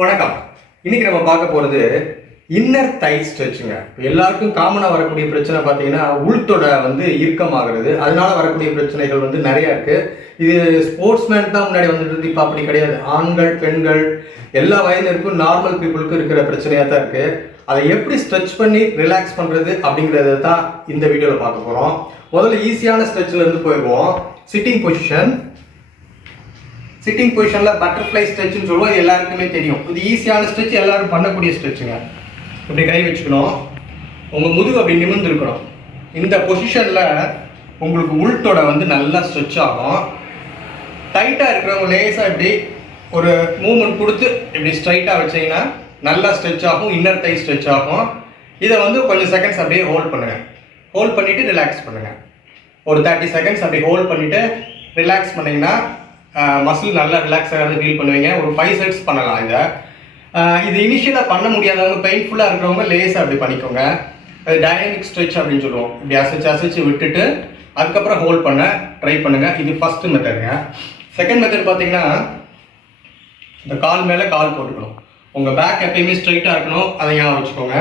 வணக்கம். இன்னைக்கு நம்ம பார்க்க போகிறது இன்னர் தை ஸ்ட்ரெச்சுங்க இப்போ எல்லாருக்கும் காமனாக வரக்கூடிய பிரச்சனை பார்த்தீங்கன்னா உள்தொட வந்து இறுக்கமாகிறது. அதனால வரக்கூடிய பிரச்சனைகள் வந்து நிறைய இருக்கு. இது ஸ்போர்ட்ஸ்மேன் தான் முன்னாடி வந்துட்டு இப்போ அப்படி கிடையாது. ஆண்கள் பெண்கள் எல்லா வயதினருக்கும் நார்மல் பீப்புளுக்கும் இருக்கிற பிரச்சனையாக தான் இருக்கு. அதை எப்படி ஸ்ட்ரெச் பண்ணி ரிலாக்ஸ் பண்ணுறது அப்படிங்கிறத தான் இந்த வீடியோவில் பார்க்க போகிறோம் முதல்ல ஈஸியான ஸ்ட்ரெச்சில் இருந்து போயிடுவோம். சிட்டிங் பொசிஷன் சிட்டிங் பொசிஷனில் பட்டர்ஃப்ளை ஸ்ட்ரெச்சுன்னு சொல்லுவோம். இது எல்லாருக்குமே தெரியும். இது ஈஸியான ஸ்ட்ரெச் எல்லாரும் பண்ணக்கூடிய ஸ்ட்ரெச்சுங்க இப்படி கை வச்சுக்கணும். உங்கள் முதுகு அப்படி நிமிர்ந்துருக்கணும். இந்த பொசிஷனில் உங்களுக்கு உள்தொடை வந்து நல்லா ஸ்ட்ரெச் ஆகும். டைட்டாக இருக்கிறவங்க லேசாக இப்படி ஒரு மூமெண்ட் கொடுத்து இப்படி ஸ்ட்ரைட்டாக வச்சீங்கன்னா நல்லா ஸ்ட்ரெச் ஆகும். இன்னர் டை ஸ்ட்ரெச் ஆகும். இதை வந்து கொஞ்சம் செகண்ட்ஸ் அப்படியே ஹோல்ட் பண்ணுங்கள் ஹோல்ட் பண்ணிவிட்டு ரிலாக்ஸ் பண்ணுங்கள் ஒரு தேர்ட்டி செகண்ட்ஸ் அப்படி ஹோல்ட் பண்ணிவிட்டு ரிலாக்ஸ் பண்ணிங்கன்னா மசில் நல்லா ரிலாக்ஸ் ஆகிறது ஃபீல் பண்ணுவீங்க. ஒரு ஃபைவ் செட்ஸ் பண்ணலாம் இதை. இது இனிஷியலாக பண்ண முடியாதவங்க பெயின்ஃபுல்லாக இருக்கிறவங்க லேசாக அப்படி பண்ணிக்கோங்க. அது டைனமிக் ஸ்ட்ரெச் அப்படின்னு சொல்லுவோம். இப்படி அசைச்சு அசைச்சு விட்டுட்டு அதுக்கப்புறம் ஹோல்ட் பண்ண ட்ரை பண்ணுங்கள் இது ஃபஸ்ட்டு மெத்தடுங்க செகண்ட் மெத்தட் பார்த்தீங்கன்னா இந்த கால் மேலே கால் போட்டுக்கணும். உங்கள் பேக் எப்பயுமே ஸ்ட்ரைட்டாக இருக்கணும். அதை ஞாபகம் வச்சுக்கோங்க.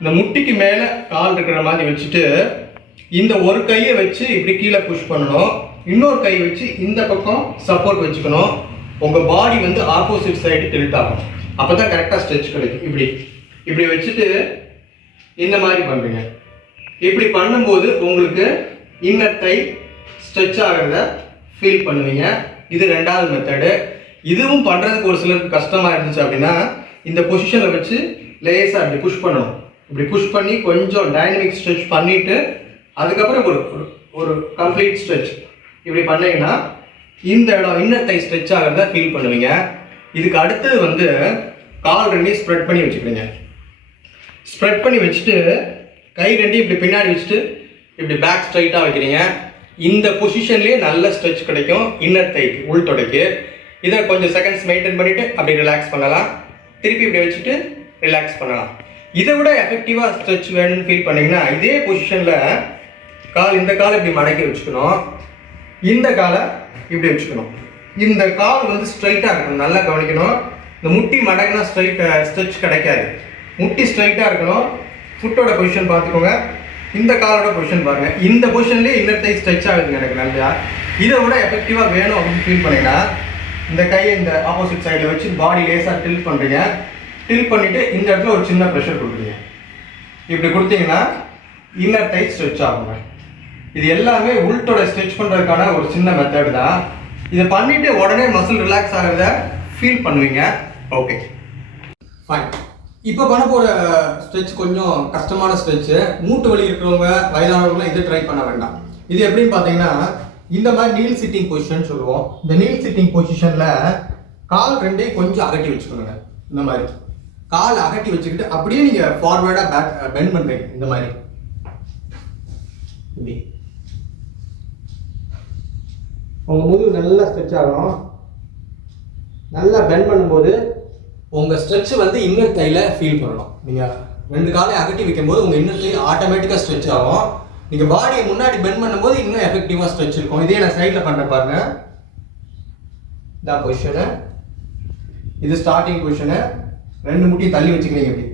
இந்த முட்டிக்கு மேலே கால் இருக்கிற மாதிரி வச்சுட்டு இந்த ஒரு கையை வச்சு இப்படி கீழே புஷ் பண்ணணும். இன்னொரு கை வச்சு இந்த பக்கம் சப்போர்ட் வச்சுக்கணும். உங்கள் பாடி வந்து ஆப்போசிட் சைடு டில்ட் ஆகும். அப்போ தான் கரெக்டாக ஸ்ட்ரெச் கிடைக்கும். இப்படி. இப்படி வச்சுட்டு இந்த மாதிரி பண்ணுறீங்க இப்படி பண்ணும்போது உங்களுக்கு இன்னர் தை ஸ்ட்ரெச் ஆகிறத ஃபீல் பண்ணுவீங்க. இது ரெண்டாவது மெத்தடு இதுவும் பண்ணுறதுக்கு ஒரு சிலருக்கு கஷ்டமாக இருந்துச்சு அப்படின்னா இந்த பொசிஷனில் வச்சு லேசாக இப்படி புஷ் பண்ணணும். இப்படி புஷ் பண்ணி கொஞ்சம் டைனமிக் ஸ்ட்ரெச் பண்ணிவிட்டு அதுக்கப்புறம் ஒரு ஒரு- ஒரு கம்ப்ளீட் ஸ்ட்ரெச் இப்படி பண்ணீங்கன்னா இந்த இடம் இன்னர் தை ஸ்ட்ரெச் ஆகிறத ஃபீல் பண்ணுவீங்க. இதுக்கு அடுத்தது வந்து கால் ரெண்டையும் ஸ்ப்ரெட் பண்ணி வச்சுக்கிறீங்க ஸ்ப்ரெட் பண்ணி வச்சுட்டு கை ரெண்டையும் இப்படி பின்னாடி வச்சுட்டு இப்படி பேக் ஸ்ட்ரைட்டாக வைக்கிறீங்க. இந்த பொசிஷன்லேயே நல்ல ஸ்ட்ரெச் கிடைக்கும். இன்னர் தைக்கு உள் தொடைக்கு இதை கொஞ்சம் செகண்ட்ஸ் மெயின்டைன் பண்ணிவிட்டு அப்படி ரிலாக்ஸ் பண்ணலாம். திருப்பி இப்படி வச்சுட்டு ரிலாக்ஸ் பண்ணலாம். இதை விட எஃபெக்டிவாக ஸ்ட்ரெச் வேணும்னு ஃபீல் பண்ணிங்கன்னா இதே பொசிஷனில் கால் இந்த காலை இப்படி மடக்கி வச்சுக்கணும். இந்த காலை இப்படி வச்சுக்கணும். இந்த கால் வந்து ஸ்ட்ரைட்டாக இருக்கணும். நல்லா கவனிக்கணும். இந்த முட்டி மடங்கினா ஸ்ட்ரைட் ஸ்ட்ரெச் கிடைக்காது. முட்டி ஸ்ட்ரைட்டாக இருக்கணும். ஃபுட்டோட பொசிஷன் பார்த்துக்கோங்க. இந்த காலோட பொசிஷன் பாருங்கள் இந்த பொசிஷன்லேயே இன்னர் தை ஸ்ட்ரெச் ஆகுதுங்க எனக்கு நல்லா. இதை விட எஃபெக்டிவாக வேணும் அப்படின்னு ஃபீல் பண்ணிங்கன்னா இந்த கையை இந்த ஆப்போசிட் சைடில் வச்சு பாடி லேசாக டில்ட் பண்ணுறீங்க டில்ட் பண்ணிவிட்டு இந்த இடத்துல ஒரு சின்ன ப்ரெஷர் கொடுக்குறீங்க. இப்படி கொடுத்தீங்கன்னா இன்னர் தை ஸ்ட்ரெச் ஆகுங்க. இது எல்லாமே உள்தொட ஸ்ட்ரெச் பண்ணுறதுக்கான ஒரு சின்ன மெத்தட் தான். இதை பண்ணிட்டு உடனே மசில் ரிலாக்ஸ் ஆகிறத ஃபீல் பண்ணுவீங்க. ஓகே ஃபைன் இப்போ பண்ண போகிற ஸ்ட்ரெச் uh, கொஞ்சம் கஷ்டமான ஸ்ட்ரெச்சு மூட்டு வலி இருக்கிறவங்க வயதானவங்களாம் இதை ட்ரை பண்ண வேண்டாம். இது எப்படின்னு பார்த்தீங்கன்னா இந்த மாதிரி நீல் சிட்டிங் பொசிஷன் சொல்லுவோம். இந்த நீல் சிட்டிங் பொசிஷனில் கால் ரெண்டையும் கொஞ்சம் அகட்டி வச்சுக்கோங்க. இந்த மாதிரி. கால் அகட்டி வச்சுக்கிட்டு அப்படியே நீங்கள் ஃபார்வேர்டாக பேக் பெண்ட் uh, பண்ணுறீங்க இந்த மாதிரி. இப்படி. உங்கள் முதுகு நல்லா ஸ்ட்ரெச் ஆகும். நல்லா பெண்ட் பண்ணும்போது உங்கள் ஸ்ட்ரெச் வந்து இன்னர் தையில் ஃபீல் பண்ணணும். நீங்கள் ரெண்டு காலை அகட்டி வைக்கும்போது உங்கள் இன்னர் தை ஆட்டோமேட்டிக்காக ஸ்ட்ரெச் ஆகும். நீங்கள் பாடியை முன்னாடி பெண்ட் பண்ணும்போது இன்னும் எஃபெக்டிவாக ஸ்ட்ரெச் இருக்கும். இதே நான் சைடில் பண்ணுறேன் பாருங்க. இதான் பொசிஷனு இது ஸ்டார்டிங் பொசிஷனு ரெண்டு முட்டியும் தள்ளி வச்சுக்கிறீங்க இப்படி.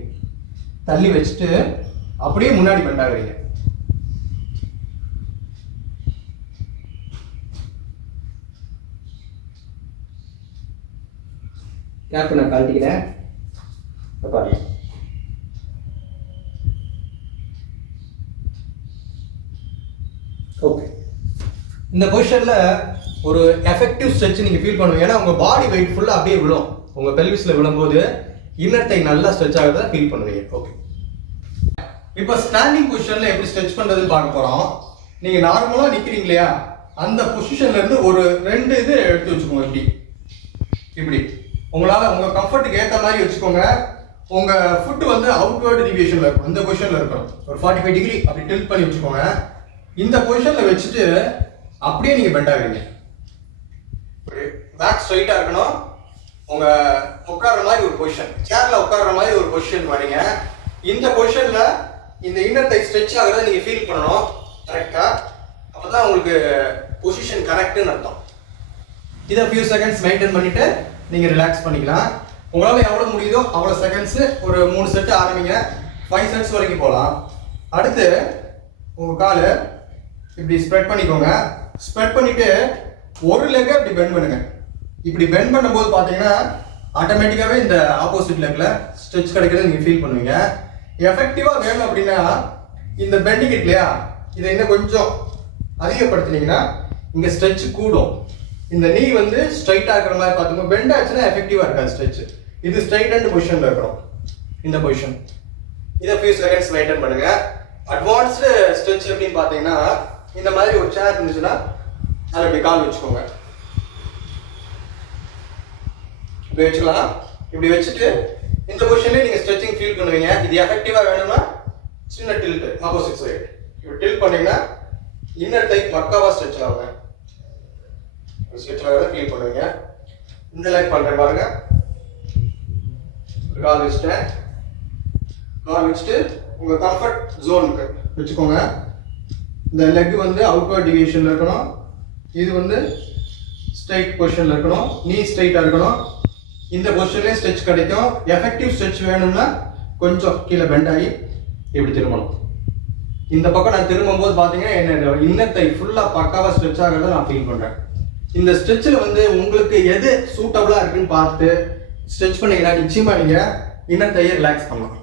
தள்ளி வச்சுட்டு அப்படியே முன்னாடி பெண்ட் ஆகுறீங்க. கேப் நான் கழட்டிக்கிறேன். பாருங்க. ஓகே இந்த பொசிஷனில் ஒரு எஃபெக்டிவ் ஸ்ட்ரெச் நீங்கள் ஃபீல் பண்ணுவீங்க. ஏன்னா உங்கள் பாடி வெயிட் ஃபுல்லாக அப்படியே விழும். உங்கள் பெல்விஸில் விழும்போது இன்னத்தை நல்லா ஸ்ட்ரெச் ஆகிறத ஃபீல் பண்ணுவீங்க. ஓகே இப்போ ஸ்டாண்டிங் பொசிஷனில் எப்படி ஸ்ட்ரெச் பண்ணுறதுன்னு பார்க்க போகிறோம் நீங்கள் நார்மலாக நிற்கிறீங்க இல்லையா? அந்த பொசிஷன்லேருந்து ஒரு ரெண்டு இது எடுத்து வச்சுக்கோங்க இப்படி. இப்படி. உங்களால் உங்கள் கம்ஃபர்ட்டுக்கு ஏற்ற மாதிரி வச்சுக்கோங்க உங்கள் ஃபுட்டு வந்து அவுட்வேர்டு டிவியேஷன்ல இருக்கும் இந்த பொசிஷனில் இருக்கணும். ஒரு ஃபார்ட்டி ஃபைவ் டிகிரி அப்படி டில்ட் பண்ணி வச்சுக்கோங்க. இந்த பொசிஷனில் வச்சுட்டு அப்படியே நீங்கள் பெண்ட் ஆகுறீங்க. பேக் ஸ்ட்ரைட்டாக இருக்கணும். உங்கள் உட்கார்ற மாதிரி ஒரு பொசிஷன் சேரில் உட்கார்ற மாதிரி ஒரு பொசிஷன் வரீங்க இந்த பொசிஷனில் இந்த இன்னர் தை ஸ்ட்ரெச் ஆகிறத நீங்கள் ஃபீல் பண்ணணும். கரெக்டாக அப்போ தான் உங்களுக்கு பொசிஷன் கரெக்டுன்னு அர்த்தம். இதை ஃபியூ செகண்ட்ஸ் மெயின்டைன் பண்ணிவிட்டு நீங்கள் ரிலாக்ஸ் பண்ணிக்கலாம். உங்களால் எவ்வளோ முடியுதோ அவ்வளோ செகண்ட்ஸு ஒரு மூணு செட்டு ஆரம்பிங்க. ஃபைவ் செட்ஸ் வரைக்கும் போகலாம் அடுத்து உங்கள் கால் இப்படி ஸ்ப்ரெட் பண்ணிக்கோங்க. ஸ்ப்ரெட் பண்ணிவிட்டு ஒரு லெக்கை இப்படி பெண்ட் பண்ணுங்க. இப்படி பெண்ட் பண்ணும்போது பார்த்தீங்கன்னா ஆட்டோமேட்டிக்காகவே இந்த ஆப்போசிட் லெக்கில் ஸ்ட்ரெச் கிடைக்கிறத நீங்கள் ஃபீல் பண்ணுவீங்க. எஃபெக்டிவாக வேணும் அப்படின்னா இந்த பெண்டிங் இல்லையா? இதை இன்னும் கொஞ்சம் அதிகப்படுத்தினீங்கன்னா இங்கே ஸ்ட்ரெச் கூடும். இந்த நீ வந்து ஸ்ட்ரைட்டாக இருக்கிற மாதிரி பார்த்துக்கோ. பெண்ட் ஆச்சுன்னா எஃபெக்டிவாக இருக்காது ஸ்ட்ரெச் இது ஸ்ட்ரைட் அண்ட் பொசிஷனில் இருக்கணும். இந்த பொசிஷன் இதை ஃபியூ செகண்ட்ஸ் மெயின்டைன் பண்ணுங்க. அட்வான்ஸ்டு ஸ்ட்ரெச் எப்படின்னு பார்த்தீங்கன்னா இந்த மாதிரி ஒரு சேர் இருந்துச்சுன்னா அதில் இப்படி கால் வச்சுக்கோங்க. இப்படி வச்சுக்கலாம். இப்படி வச்சுட்டு இந்த பொசிஷன்லேயே நீங்கள் ஸ்ட்ரெச்சிங் ஃபீல் பண்ணுவீங்க. இது எஃபெக்டிவாக வேணும்னா சின்ன டில்ட்டு ஆப்போசிட் சைடு இப்படி டில்ட் பண்ணீங்கன்னா இன்னர் டைப் பக்காவாக ஸ்ட்ரெச் ஆகுங்க. ஸ்ட்ரெச் ஃபீல் பண்ணுவீங்க. இந்த லைக் பண்ணுறேன் பாருங்க. கால் வச்சுட்டேன். கால் வச்சுட்டு உங்கள் கம்ஃபர்ட் ஜோனுக்கு வச்சுக்கோங்க. இந்த லெக் வந்து அவுட்வர்ட் டிவியேஷனில் இருக்கணும். இது வந்து ஸ்ட்ரைட் பொசிஷனில் இருக்கணும். நீ ஸ்ட்ரைட்டாக இருக்கணும். இந்த பொசிஷன்லேயே ஸ்ட்ரெச் கிடைக்கும். எஃபெக்டிவ் ஸ்ட்ரெச் வேணும்னா கொஞ்சம் கீழே பெண்ட் ஆகி இப்படி திரும்பணும். இந்த பக்கம் நான் திரும்பும்போது பார்த்தீங்கன்னா என்ன இன்னத்தை ஃபுல்லாக பக்காவாக ஸ்ட்ரெச் ஆகிறத நான் ஃபீல் பண்ணுறேன் இந்த ஸ்ட்ரெச்சில் வந்து உங்களுக்கு எது சூட்டபுளாக இருக்குன்னு பார்த்து ஸ்ட்ரெச் பண்ணீங்கன்னா நிச்சயமாக நீங்கள் இன்னும் தையை ரிலாக்ஸ் பண்ணலாம்.